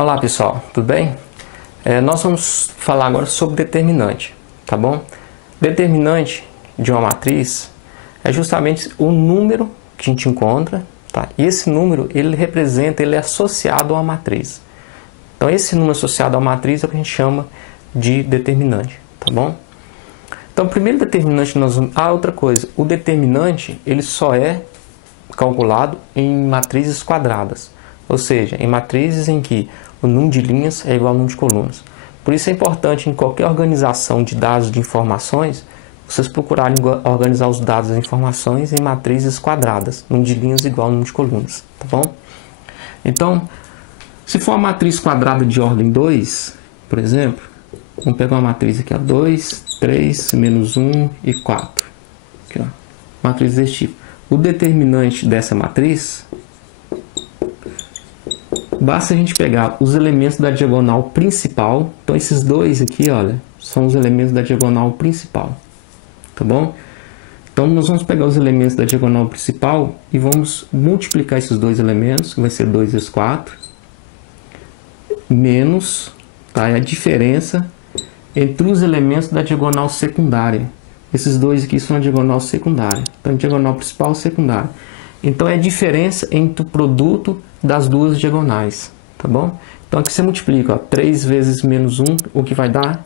Olá pessoal, tudo bem? Nós vamos falar agora sobre determinante, tá bom? Determinante de uma matriz é justamente o número que a gente encontra, tá? E esse número, ele é associado a uma matriz. Então esse número associado a uma matriz é o que a gente chama de determinante, tá bom? Então o primeiro determinante nós vamos... outra coisa, o determinante, ele só é calculado em matrizes quadradas, ou seja, em matrizes em que o número de linhas é igual ao número de colunas. Por isso é importante em qualquer organização de dados de informações, vocês procurarem organizar os dados e informações em matrizes quadradas, número de linhas igual ao número de colunas, tá bom? Então, se for uma matriz quadrada de ordem 2, por exemplo, vamos pegar uma matriz aqui, ó, 2, 3, menos 1 e 4. Aqui, ó, matriz desse tipo. O determinante dessa matriz, basta a gente pegar os elementos da diagonal principal. Então esses dois aqui, olha, são os elementos da diagonal principal, tá bom? Então nós vamos pegar os elementos da diagonal principal e vamos multiplicar esses dois elementos, que vai ser 2 vezes 4, menos, tá, a diferença entre os elementos da diagonal secundária. Esses dois aqui são a diagonal secundária. Então, diagonal principal e secundária. Então, é a diferença entre o produto das duas diagonais. Tá bom? Então, aqui você multiplica, ó, 3 vezes menos 1, o que vai dar?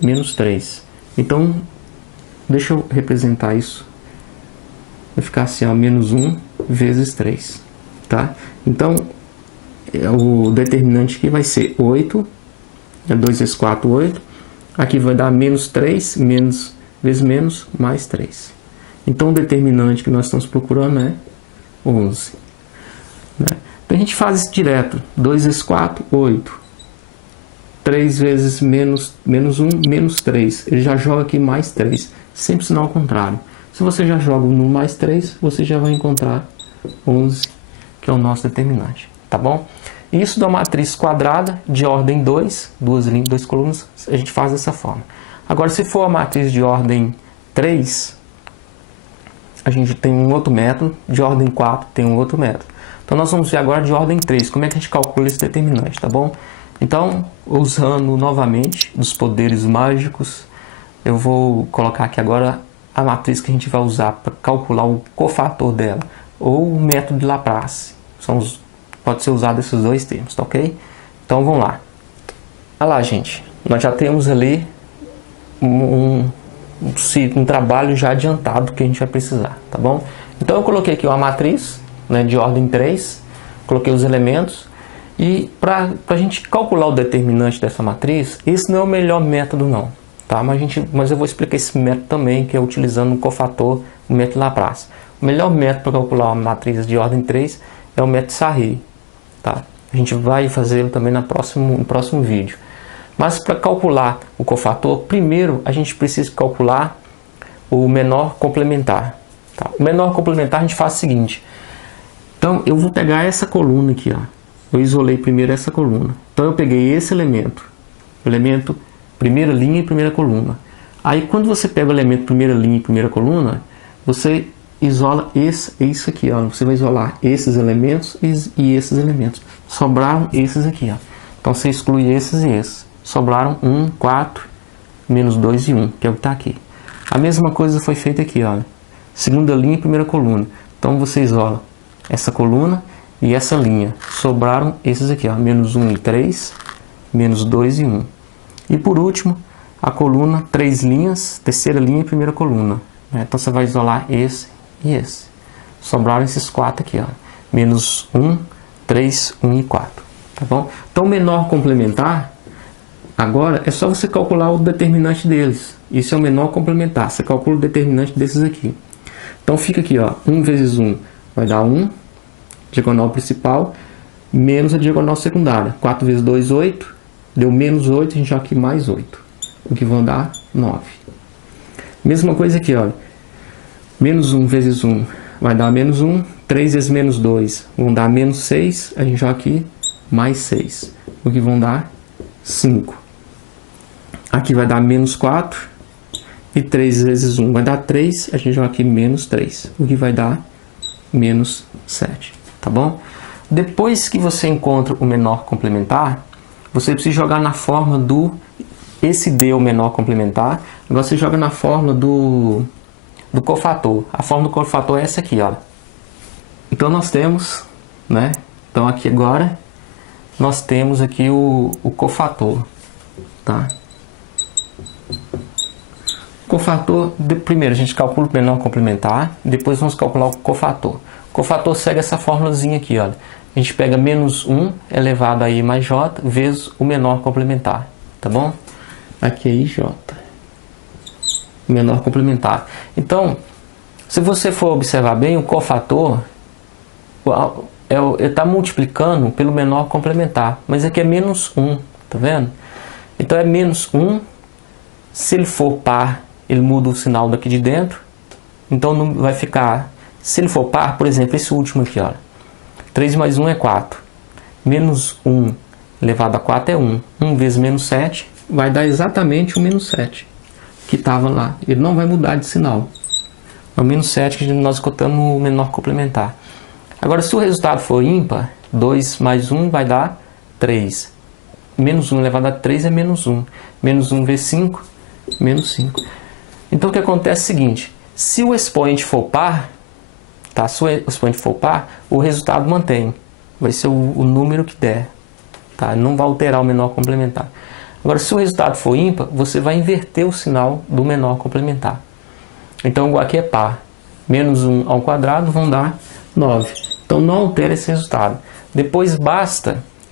Menos 3. Então, deixa eu representar isso. Vai ficar assim, ó, menos 1 vezes 3. Tá? Então, o determinante aqui vai ser 8. 2 vezes 4, 8. Aqui vai dar menos 3, menos vezes menos, mais 3. Então, o determinante que nós estamos procurando é 11. Né? Então, a gente faz isso direto. 2 vezes 4, 8. 3 vezes menos 1, menos 3. Ele já joga aqui mais 3. Sempre sinal ao contrário. Se você já joga no mais 3, você já vai encontrar 11, que é o nosso determinante. Tá bom? Isso da matriz quadrada de ordem 2, duas linhas, 2 colunas, a gente faz dessa forma. Agora, se for a matriz de ordem 3, a gente tem um outro método, de ordem 4 tem um outro método. Então, nós vamos ver agora de ordem 3, como é que a gente calcula esse determinante, tá bom? Então, usando novamente dos poderes mágicos, eu vou colocar aqui agora a matriz que a gente vai usar para calcular o cofator dela, ou o método de Laplace. Pode ser usado esses dois termos, tá ok? Então, vamos lá. Olha lá, gente, nós já temos ali um trabalho já adiantado que a gente vai precisar, tá bom? Então eu coloquei aqui uma matriz, né, de ordem 3, coloquei os elementos, e para a gente calcular o determinante dessa matriz, esse não é o melhor método não, tá? Mas eu vou explicar esse método também, que é utilizando o cofator, o método Laplace. O melhor método para calcular uma matriz de ordem 3 é o método Sarrey, tá? A gente vai fazê-lo também no próximo vídeo. Mas para calcular o cofator, primeiro a gente precisa calcular o menor complementar. Tá? O menor complementar a gente faz o seguinte. Então eu vou pegar essa coluna aqui, ó. Eu isolei primeiro essa coluna. Então eu peguei esse elemento. O elemento primeira linha e primeira coluna. Aí quando você pega o elemento primeira linha e primeira coluna, você isola isso aqui, ó. Você vai isolar esses elementos e esses elementos. Sobraram esses aqui, ó. Então você exclui esses e esses. Sobraram 1, 4, menos 2 e 1, que é o que está aqui. A mesma coisa foi feita aqui, olha. Segunda linha e primeira coluna. Então você isola essa coluna e essa linha. Sobraram esses aqui, ó, menos 1 e 3, menos 2 e 1. E por último, a coluna, 3 linhas, terceira linha e primeira coluna. Então você vai isolar esse e esse. Sobraram esses 4 aqui, ó. Menos 1, 3, 1 e 4. Tá bom? Então o menor complementar, agora é só você calcular o determinante deles. Isso é o menor complementar. Você calcula o determinante desses aqui. Então fica aqui, ó, 1 vezes 1 vai dar 1, diagonal principal, menos a diagonal secundária. 4 vezes 2, 8. Deu menos 8, a gente joga aqui mais 8. O que vão dar 9. Mesma coisa aqui, ó. Menos 1 vezes 1 vai dar menos 1. 3 vezes menos 2 vão dar menos 6. A gente joga aqui mais 6. O que vão dar 5. Aqui vai dar menos 4. E 3 vezes 1 vai dar 3. A gente joga aqui menos 3. O que vai dar menos 7. Tá bom? Depois que você encontra o menor complementar, você precisa jogar na fórmula do... Esse D é o menor complementar. Agora você joga na fórmula do cofator. A fórmula do cofator é essa aqui, ó. Então nós temos, né? Então aqui agora nós temos aqui o cofator, tá? Cofator, primeiro a gente calcula o menor complementar, depois vamos calcular o cofator. O cofator segue essa fórmulazinha aqui, olha. A gente pega menos 1 elevado a I mais J vezes o menor complementar, tá bom? Aqui é IJ, menor complementar. Então, se você for observar bem, o cofator ele está multiplicando pelo menor complementar, mas aqui é menos 1, tá vendo? Então é menos 1, se ele for par, ele muda o sinal daqui de dentro, então não vai ficar, se ele for par, por exemplo, esse último aqui, ó, 3 mais 1 é 4, menos 1 elevado a 4 é 1, 1 vezes menos 7 vai dar exatamente o menos 7 que estava lá, ele não vai mudar de sinal, é o menos 7 que nós contamos no menor complementar. Agora, se o resultado for ímpar, 2 mais 1 vai dar 3, menos 1 elevado a 3 é menos 1, menos 1 vezes 5, menos 5. Então o que acontece é o seguinte, se o expoente for par, tá? Se o expoente for par, o resultado mantém, vai ser o número que der, tá? Não vai alterar o menor complementar. Agora, se o resultado for ímpar, você vai inverter o sinal do menor complementar. Então aqui é par, menos 1 ao quadrado vão dar 9. Então não altera esse resultado. Depois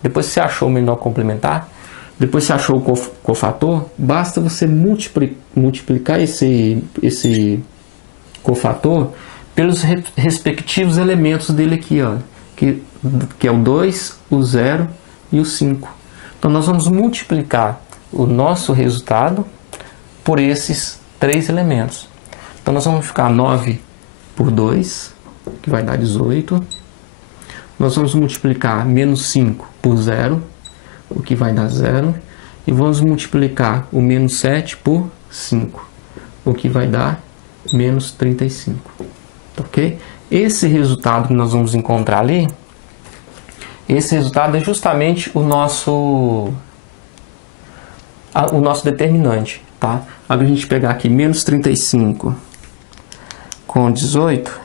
depois que você achou o menor complementar, depois que você achou o cofator, basta você multiplicar esse cofator pelos respectivos elementos dele aqui, ó, que é o 2, o 0 e o 5. Então nós vamos multiplicar o nosso resultado por esses 3 elementos. Então nós vamos ficar 9 por 2, que vai dar 18. Nós vamos multiplicar menos 5 por 0, o que vai dar 0. E vamos multiplicar o menos 7 por 5, o que vai dar menos 35. Ok? Esse resultado que nós vamos encontrar ali, esse resultado é justamente o nosso determinante. Tá? Agora a gente pegar aqui menos 35 com 18,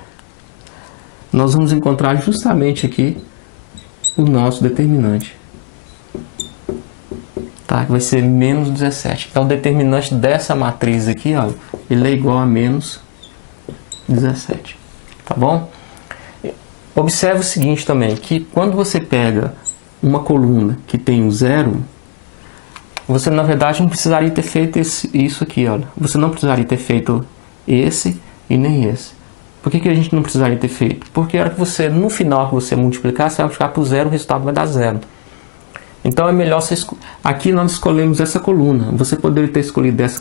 nós vamos encontrar justamente aqui o nosso determinante, tá? Vai ser menos 17. É o determinante dessa matriz aqui, ó, ele é igual a menos 17, tá bom? Observe o seguinte também, que quando você pega uma coluna que tem o 0, você na verdade não precisaria ter feito isso aqui, olha. Você não precisaria ter feito esse e nem esse. Por que a gente não precisaria ter feito? Porque a hora que você, no final que você multiplicar, você vai ficar por 0, o resultado vai dar 0. Então é melhor você... Aqui nós escolhemos essa coluna. Você poderia ter escolhido essa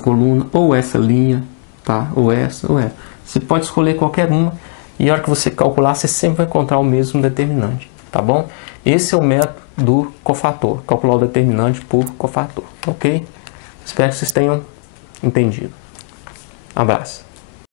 coluna, ou essa linha, tá? Ou essa, ou essa. Você pode escolher qualquer uma. E a hora que você calcular, você sempre vai encontrar o mesmo determinante, tá bom? Esse é o método do cofator. Calcular o determinante por cofator, ok? Espero que vocês tenham entendido. Um abraço.